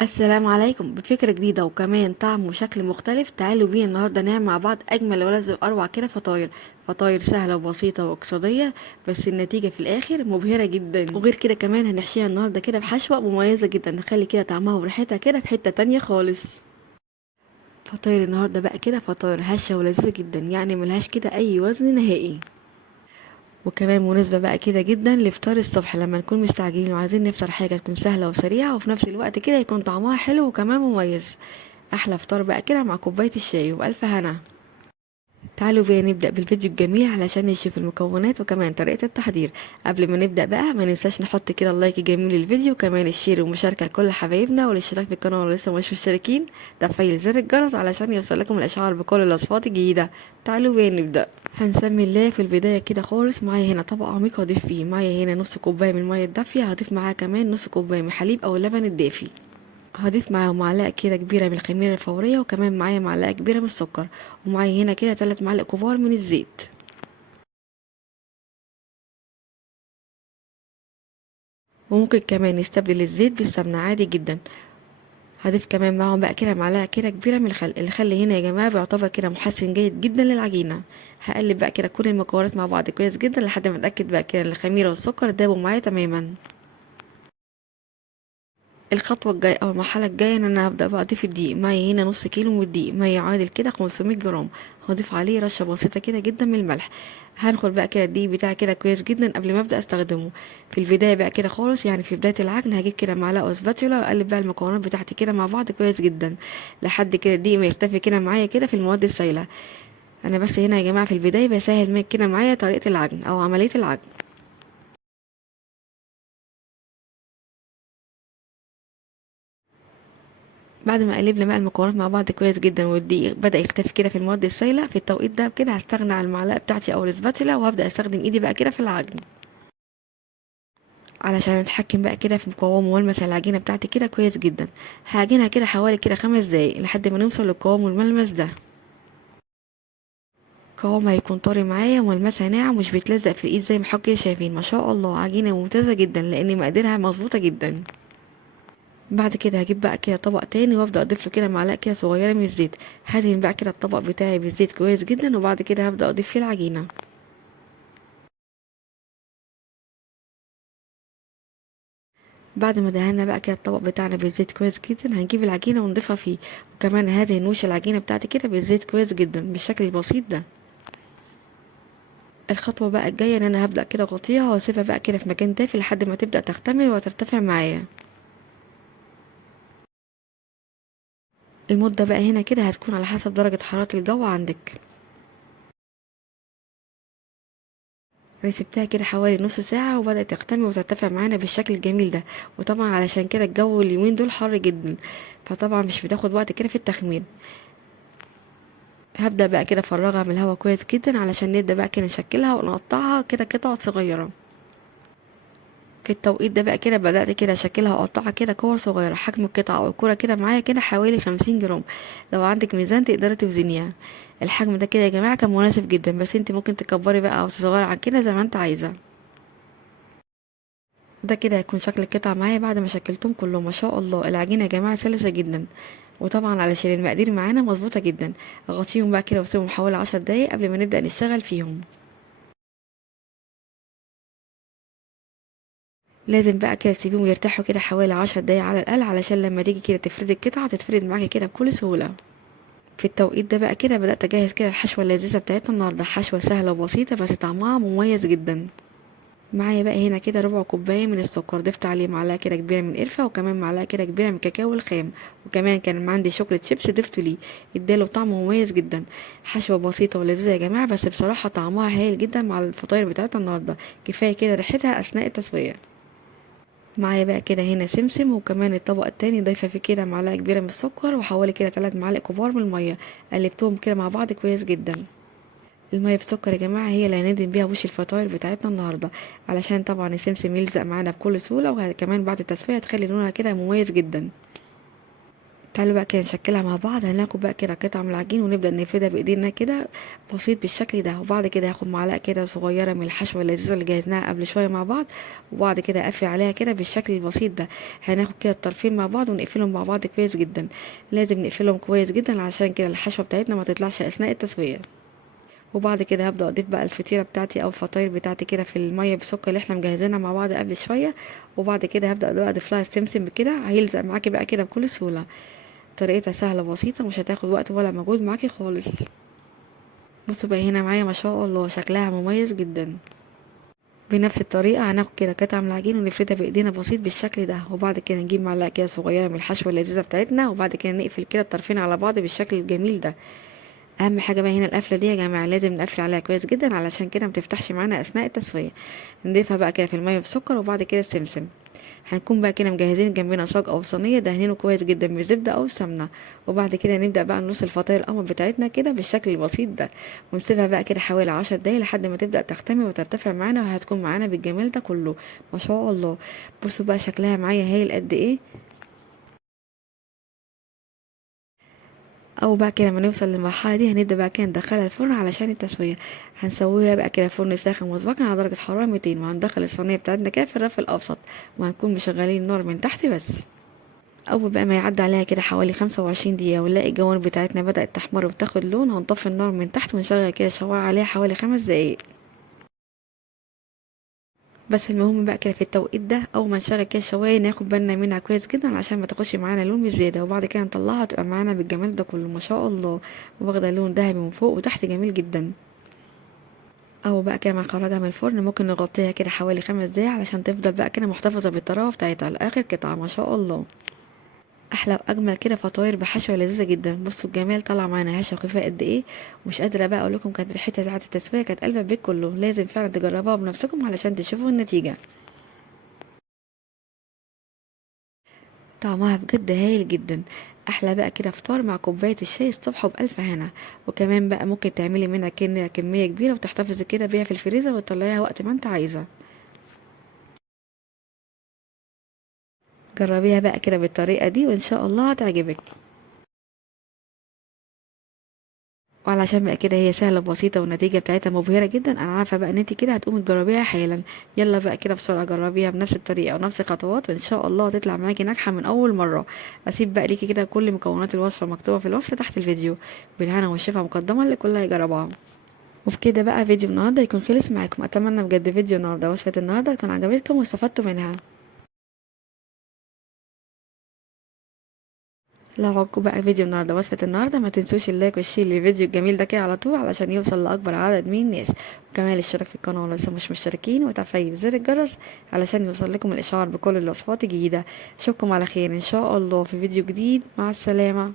السلام عليكم بفكرة جديدة وكمان طعم وشكل مختلف. تعالوا بينا النهاردة نعمل مع بعض أجمل ولذ أروع كده فطاير سهلة وبسيطة واقتصادية، بس النتيجة في الآخر مبهرة جدا. وغير كده كمان هنحشيها النهاردة كده بحشوة مميزة جدا، نخلي كده طعمها وريحتها كده في حتة تانية خالص. فطاير النهاردة بقى كده فطاير هشة ولذيذة جدا، يعني ملهاش كده أي وزن نهائي. وكمان مناسبة بقى كده جدا لفطار الصبح لما نكون مستعجلين وعايزين نفطر حاجة تكون سهلة وسريعة وفي نفس الوقت كده يكون طعمها حلو وكمان مميز. أحلى فطار بقى كده مع كوباية الشاي وبألف هنا. تعالوا بينا نبدأ بالفيديو الجميل علشان نشوف المكونات وكمان طريقة التحضير. قبل ما نبدأ بقى ما ننساش نحط كده اللايك الجميل للفيديو وكمان الشير والمشاركة لكل حبايبنا والاشتراك في القناة اللي لسه مش مشتركين، تفعيل زر الجرس علشان يوصلكم الإشعار بكل الوصفات الجديدة. تعالوا بينا نبدأ. هنسمي الله في البداية كده خالص. معايا هنا طبق عميق هضيف فيه، معايا هنا نص كوباية من المية الدافية، هضيف معاها كمان نص كوباية من الحليب أو اللبن الدافي. هضيف معاهم معلقة كده كبيرة من الخميرة الفورية وكمان معايا معلقة كبيرة من السكر، ومعايا هنا كده 3 معالق كبار من الزيت. وممكن كمان نستبدل الزيت بالسمنة عادي جدا. هضيف كمان معاهم بقى كده معلقة كده كبيرة من الخل هنا يا جماعة بيعتبر كده محسن جيد جدا للعجينة. هقلب بقى كده كل المكونات مع بعض كويس جدا لحد ما اتأكد بقى كده الخميرة والسكر دابوا معايا تماما. الخطوة الجاية أو المرحلة الجاية إن أنا هبدأ بقى أضيف الدقيق. معايا هنا نص كيلو من الدقيق، ما يعادل كده 500 جرام. هضيف عليه رشة بسيطة كده جدا من الملح. هنخل بقى كده الدقيق بتاعي كده كويس جدا قبل ما أبدأ أستخدمه. في البداية بقى كده خالص، يعني في بداية العجن هجيب كده معلقة وسباتولا وأقلب بقى المكونات بتاعتي كده مع بعض كويس جدا لحد كده الدقيق ما يختفي كده معايا كده في المواد السائلة. أنا بس هنا يا جماعة في البداية بسهل كده معايا طريقة العجن أو عملية العجن. بعد ما قلبنا بقى المكونات مع بعض كويس جدا والدقيق بدأ يختفي كده في المواد السائلة، في التوقيت ده كده هستغنى عن المعلقة بتاعتي او الاسباتيلا وهبدأ استخدم ايدي بقى كده في العجن علشان اتحكم بقى كده في قوام وملمس العجينة بتاعتي كده كويس جدا. هعجنها كده حوالي كده 5 دقايق لحد ما نوصل للقوام والملمس ده. قوامها هيكون طري معايا وملمسها ناعم ومش بيتلزق في الايد زي ما حضرتك كده شايفين. ما شاء الله عجينة ممتازة جدا لان مقاديرها مظبوطة جدا. بعد كده هجيب بقى كده طبق تاني وابدا اضيف له كده معلقه كده صغيره من الزيت. هدهن بقى كده الطبق بتاعي بالزيت كويس جدا وبعد كده هبدا اضيف فيه العجينه. بعد ما دهنا بقى كده الطبق بتاعنا بالزيت كويس جدا هنجيب العجينه ونضيفها فيه، وكمان هدهن وش العجينه بتاعتي كده بالزيت كويس جدا بالشكل البسيط ده. الخطوه بقى الجايه ان انا هبدا كده اغطيها واسيبها بقى كده في مكان دافي لحد ما تبدا تختمر وترتفع معايا. المده بقى هنا كده هتكون على حسب درجه حراره الجو عندك. انا سبتها كده حوالي نص ساعة وبدأت تختمر وترتفع معانا بالشكل الجميل ده. وطبعا علشان كده الجو اليومين دول حر جدا، فطبعا مش بتاخد وقت كده في التخمير. هبدأ بقى كده افرغها من الهواء كويس جدا علشان نبدأ بقى كده نشكلها ونقطعها كده قطع صغيرة. في التوقيت ده بقى كده بدأت كده اشكلها واقطعها كده كور صغيرة. حجم القطعة او الكرة كده معايا كده حوالي 50 جرام. لو عندك ميزان تقدري توزنيها. الحجم ده كده يا جماعة كان مناسب جدا، بس انت ممكن تكبري بقى او تصغري عن كده زي ما انت عايزة. ده كده هيكون شكل القطع معايا بعد ما شكلتهم كلهم. ما شاء الله العجينه يا جماعه سلسه جدا، وطبعا علشان المقادير معانا مظبوطه جدا. اغطيهم بقى كده واسيبهم حوالي 10 دقايق قبل ما نبدا نشتغل فيهم. لازم بقى كده تسيبيهم يرتاحوا كده حوالي 10 دقايق على الاقل علشان لما تيجي كده تفردي القطعه تتفرد معاكي كده بكل سهوله. في التوقيت ده بقى كده بدات اجهز كده الحشوه اللذيذه بتاعتنا النهارده. حشوه سهله وبسيطه بس طعمها مميز جدا. معايا بقى هنا كده ربع كوباية من السكر، ضفت عليه معلقة كده كبيرة من قرفة وكمان معلقة كده كبيرة من كاكاو الخام، وكمان كان عندي شوكليت شيبس ضفته ليه، اداله طعم مميز جدا. حشوة بسيطة ولذيذة يا جماعة، بس بصراحة طعمها هايل جدا مع الفطاير بتاعتنا النهاردة. كفاية كده ريحتها أثناء التسوية. معايا بقى كده هنا سمسم، وكمان الطبق التاني ضايفة فيه كده معلقة كبيرة من السكر وحوالي كده 3 معالق كبار من المية. قلبتهم كده مع بعض كويس جدا. المية بسكر يا جماعة هي اللي هندهن بيها وش الفطاير بتاعتنا النهاردة، علشان طبعا السمسم يلزق معانا بكل سهولة، وكمان بعد التسوية تخلي لونها كده مميز جدا. تعالوا بقى كده نشكلها مع بعض. هناخد بقى كده قطعة من العجين ونبدأ نفردها بإيدينا كده بسيط بالشكل ده، وبعد كده هاخد معلقة كده صغيرة من الحشوة اللذيذة اللي جهزناها قبل شوية مع بعض، وبعد كده أقفل عليها كده بالشكل البسيط ده. هناخد كده الطرفين مع بعض ونقفلهم مع بعض كويس جدا. لازم نقفلهم كويس جدا علشان كده الحشوة بتاعتنا ما تطلعش أثناء التسوية. وبعد كده هبدأ أضيف بقى الفطيرة بتاعتي أو الفطاير بتاعتي كده في المية بسكر اللي احنا مجهزينها مع بعض قبل شوية. وبعد كده هبدأ بقى أضيف لها السمسم كده، هيلزق معاكي بقى كده بكل سهولة. طريقتها سهلة بسيطة، مش هتاخد وقت ولا مجهود معاكي خالص. بصوا بقى هنا معايا ما شاء الله شكلها مميز جدا. بنفس الطريقة هناخد كده قطعة من العجين ونفردها بإيدينا بسيط بالشكل ده، وبعد كده نجيب معلقة كده صغيرة من الحشوة اللذيذة بتاعتنا، وبعد كده نقفل كده الطرفين على بعض بالشكل الجميل ده. اهم حاجه بقى هنا القفله دي يا جماعه، لازم نقفل عليها كويس جدا علشان كده متفتحش معانا اثناء التسويه. نضيفها بقى كده في الميه بسكر وبعد كده السمسم. هنكون بقى كده مجهزين جنبنا صاج او صينيه دهنينه كويس جدا بالزبده او السمنه، وبعد كده نبدا بقى نرص الفطاير القمر بتاعتنا كده بالشكل البسيط ده، ونسيبها بقى كده حوالي 10 دقايق لحد ما تبدا تختمر وترتفع معانا، وهتكون معانا بالجمال ده كله ما شاء الله. بصوا بقى شكلها معايا هايل قد ايه. او بقى كده لما نوصل للمرحله دي هنبدا بقى كده ندخلها الفرن علشان التسويه. هنسويها بقى كده فرن ساخن مسبقا على درجه حراره 200، وهندخل الصينيه بتاعتنا كده في الرف الاوسط، وهنكون مشغلين النار من تحت بس. اول بقى ما يعدي عليها كده حوالي 25 دقيقه ونلاقي الجوانب بتاعتنا بدات تحمر وتاخد لون، هنطفي النار من تحت ونشغل كده الشوايه عليها حوالي 5 دقايق بس. المهم بقى كده في التوقيت ده اول ما نشغل كده الشوايه ناخد بالنا منها كويس جدا عشان ما تاخدش معانا لون بزياده، وبعد كده نطلعها تبقى معانا بالجمال ده كله ما شاء الله، واخده لون ذهبي من فوق وتحت جميل جدا. او بقى كده ما نخرجها من الفرن ممكن نغطيها كده حوالي 5 دقايق علشان تفضل بقى كده محتفظه بالطراوه بتاعتها لاخر قطعه ما شاء الله. احلى واجمل كده فطاير بحشوه لذيذه جدا. بصوا الجمال طالع معانا هشه وخفيفه قد ايه. مش قادره بقى اقول لكم كانت ريحتها ساعه التسويه كانت قلبة البيت كله. لازم فعلا تجربوها بنفسكم علشان تشوفوا النتيجه. طعمها بجد هايل جدا. احلى بقى كده فطار مع كوبايه الشاي الصبح وبالف هنا. وكمان بقى ممكن تعملي منها كميه كبيره وتحتفظي كده بيها في الفريزر وتطلعيها وقت ما انت عايزه. جربيها بقى كده بالطريقه دي وان شاء الله هتعجبك. وعلشان بقى كده هي سهله وبسيطه والنتيجه بتاعتها مبهره جدا، انا عارفه بقى ان انت كده هتقومي تجربيها حالا. يلا بقى كده بسرعه جربيها بنفس الطريقه ونفس الخطوات وان شاء الله هتطلع معاكي ناجحه من اول مره. اسيب بقى ليكي كده كل مكونات الوصفه مكتوبه في الوصف تحت الفيديو. بالهنا والشفا مقدما لكل هيجربها. وبكده بقى فيديو النهارده يكون خلص معاكم. اتمنى بجد فيديو النهارده وصفه النهارده تكون عجبتكم واستفدتوا منها. لو عجبكم بقى فيديو النهارده وصفة النهارده ما تنسوش اللايك والشير للفيديو الجميل ده كده على طول علشان يوصل لأكبر عدد من الناس، وكمان الاشتراك في القناة لو لسه مش مشتركين وتفعيل زر الجرس علشان يوصل لكم الإشعار بكل الوصفات الجديدة. اشوفكم على خير إن شاء الله في فيديو جديد. مع السلامة.